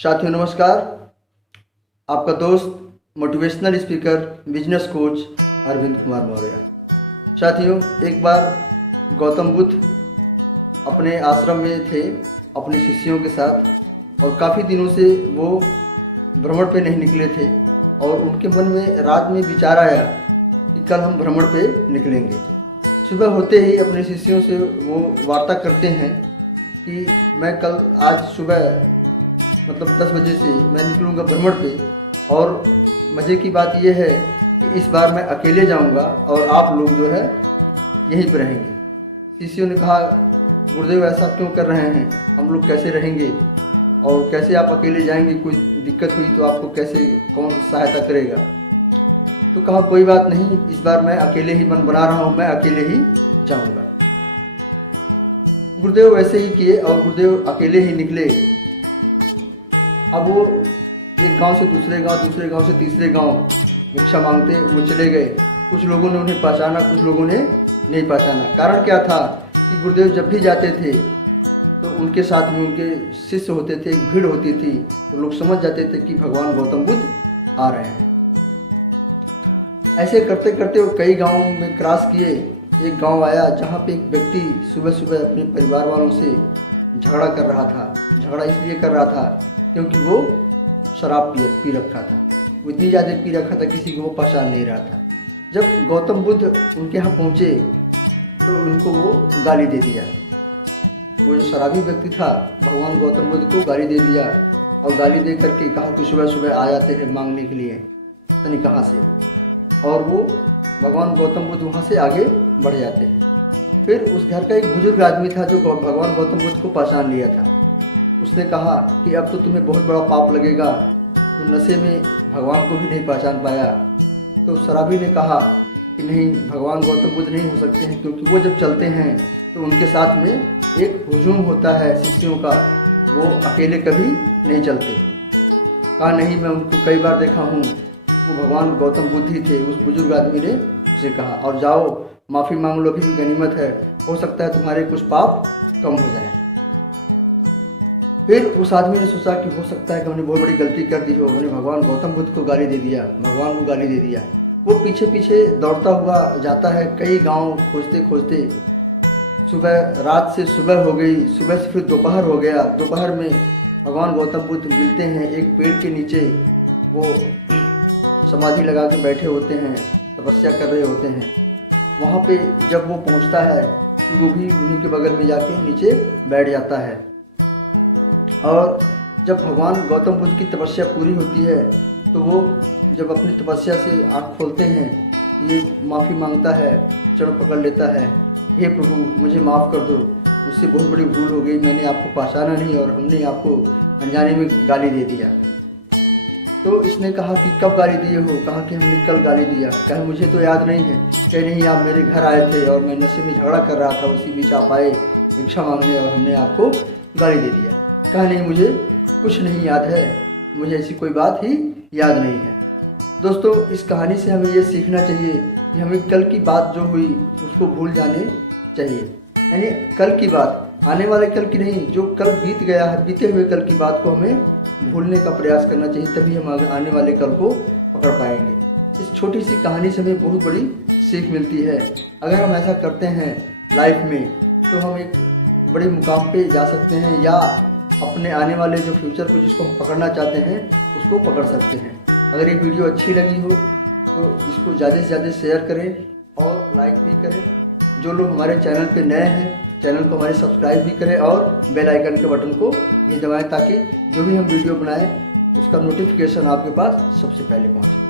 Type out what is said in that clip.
साथियों नमस्कार। आपका दोस्त motivational speaker business coach Arvind Kumar Maurya. साथियों, एक बार गौतम बुद्ध अपने आश्रम में थे अपने शिष्यों के साथ और काफ़ी दिनों से वो भ्रमण पे नहीं निकले थे और उनके मन में रात में विचार आया कि कल हम भ्रमण पे निकलेंगे। सुबह होते ही अपने शिष्यों से वो वार्ता करते हैं कि मैं कल आज सुबह 10 बजे से मैं निकलूँगा भ्रमण पे और मज़े की बात यह है कि इस बार मैं अकेले जाऊँगा और आप लोग जो है यहीं पर रहेंगे। शिष्यों ने कहा, गुरुदेव ऐसा क्यों कर रहे हैं, हम लोग कैसे रहेंगे और कैसे आप अकेले जाएंगे, कोई दिक्कत हुई तो आपको कैसे कौन सहायता करेगा। तो कहा कोई बात नहीं, इस बार मैं अकेले ही मन बना रहा हूँ, मैं अकेले ही जाऊँगा। गुरुदेव वैसे ही किए और गुरुदेव अकेले ही निकले। अब वो एक गांव से दूसरे गांव, दूसरे गांव से तीसरे गांव भिक्षा मांगते वो चले गए। कुछ लोगों ने उन्हें पहचाना, कुछ लोगों ने नहीं पहचाना। कारण क्या था कि गुरुदेव जब भी जाते थे तो उनके साथ में उनके शिष्य होते थे, एक भीड़ होती थी, तो लोग समझ जाते थे कि भगवान गौतम बुद्ध आ रहे हैं। ऐसे करते करते वो कई गाँवों में क्रॉस किए। एक गाँव आया जहाँ पे एक व्यक्ति सुबह सुबह अपने परिवार वालों से झगड़ा कर रहा था। झगड़ा इसलिए कर रहा था क्योंकि वो शराब पी रखा था। वो इतनी ज़्यादा पी रखा था किसी को वो पहचान नहीं रहा था। जब गौतम बुद्ध उनके यहाँ पहुँचे तो उनको वो गाली दे दिया। वो जो शराबी व्यक्ति था भगवान गौतम बुद्ध को गाली दे दिया और गाली दे करके कहा कि सुबह सुबह आ जाते हैं मांगने के लिए, पता नहीं कहाँ से। और वो भगवान गौतम बुद्ध वहाँ से आगे बढ़ जाते हैं। फिर उस घर का एक बुजुर्ग आदमी था जो भगवान गौतम बुद्ध को पहचान लिया था। उसने कहा कि अब तो तुम्हें बहुत बड़ा पाप लगेगा, तो नशे में भगवान को भी नहीं पहचान पाया। तो शराबी ने कहा कि नहीं, भगवान गौतम बुद्ध नहीं हो सकते हैं, क्योंकि वो जब चलते हैं तो उनके साथ में एक हुजूम होता है शिष्यों का, वो अकेले कभी नहीं चलते। कहा नहीं, मैं उनको कई बार देखा हूँ, वो भगवान गौतम बुद्ध ही थे। उस बुजुर्ग आदमी ने उसे कहा, और जाओ माफ़ी मांग लो, अभी भी गनीमत है, हो सकता है तुम्हारे कुछ पाप कम हो जाए। फिर उस आदमी ने सोचा कि हो सकता है कि हमने बहुत बड़ी गलती कर दी हो, हमने भगवान गौतम बुद्ध को गाली दे दिया, भगवान को गाली दे दिया। वो पीछे पीछे दौड़ता हुआ जाता है, कई गांव खोजते खोजते सुबह, रात से सुबह हो गई, सुबह से फिर दोपहर हो गया। दोपहर में भगवान गौतम बुद्ध मिलते हैं एक पेड़ के नीचे। वो समाधि लगा के बैठे होते हैं, तपस्या कर रहे होते हैं। वहाँ पे जब वो पहुँचता है तो वो भी उन्हीं के बगल में जाके नीचे बैठ जाता है। और जब भगवान गौतम बुद्ध की तपस्या पूरी होती है तो वो जब अपनी तपस्या से आँख खोलते हैं, ये माफ़ी मांगता है, चरण पकड़ लेता है, हे प्रभु मुझे माफ़ कर दो, मुझसे बहुत बड़ी भूल हो गई, मैंने आपको पहचाना नहीं और हमने आपको अनजाने में गाली दे दिया। तो इसने कहा कि कब गाली दिए हो। कहा कि हमने कल गाली दिया। कहा मुझे तो याद नहीं है। कह नहीं, आप मेरे घर आए थे और मैं नशे में झगड़ा कर रहा था, उसी बीच आप आए भिक्षा मांगने और हमने आपको गाली दे दिया। कहा नहीं, मुझे कुछ नहीं याद है, मुझे ऐसी कोई बात ही याद नहीं है। दोस्तों, इस कहानी से हमें ये सीखना चाहिए कि हमें कल की बात जो हुई उसको भूल जाने चाहिए। यानी कल की बात, आने वाले कल की नहीं, जो कल बीत गया है, बीते हुए कल की बात को हमें भूलने का प्रयास करना चाहिए, तभी हम आने वाले कल को पकड़ पाएंगे। इस छोटी सी कहानी से हमें बहुत बड़ी सीख मिलती है। अगर हम ऐसा करते हैं लाइफ में तो हम एक बड़े मुकाम पे जा सकते हैं, या अपने आने वाले जो फ्यूचर को जिसको हम पकड़ना चाहते हैं उसको पकड़ सकते हैं। अगर ये वीडियो अच्छी लगी हो तो इसको ज़्यादा से ज़्यादा शेयर करें और लाइक भी करें। जो लोग हमारे चैनल पे नए हैं, चैनल को हमारे सब्सक्राइब भी करें और बेल आइकन के बटन को भी दबाएं, ताकि जो भी हम वीडियो बनाएं उसका नोटिफिकेशन आपके पास सबसे पहले पहुंचे।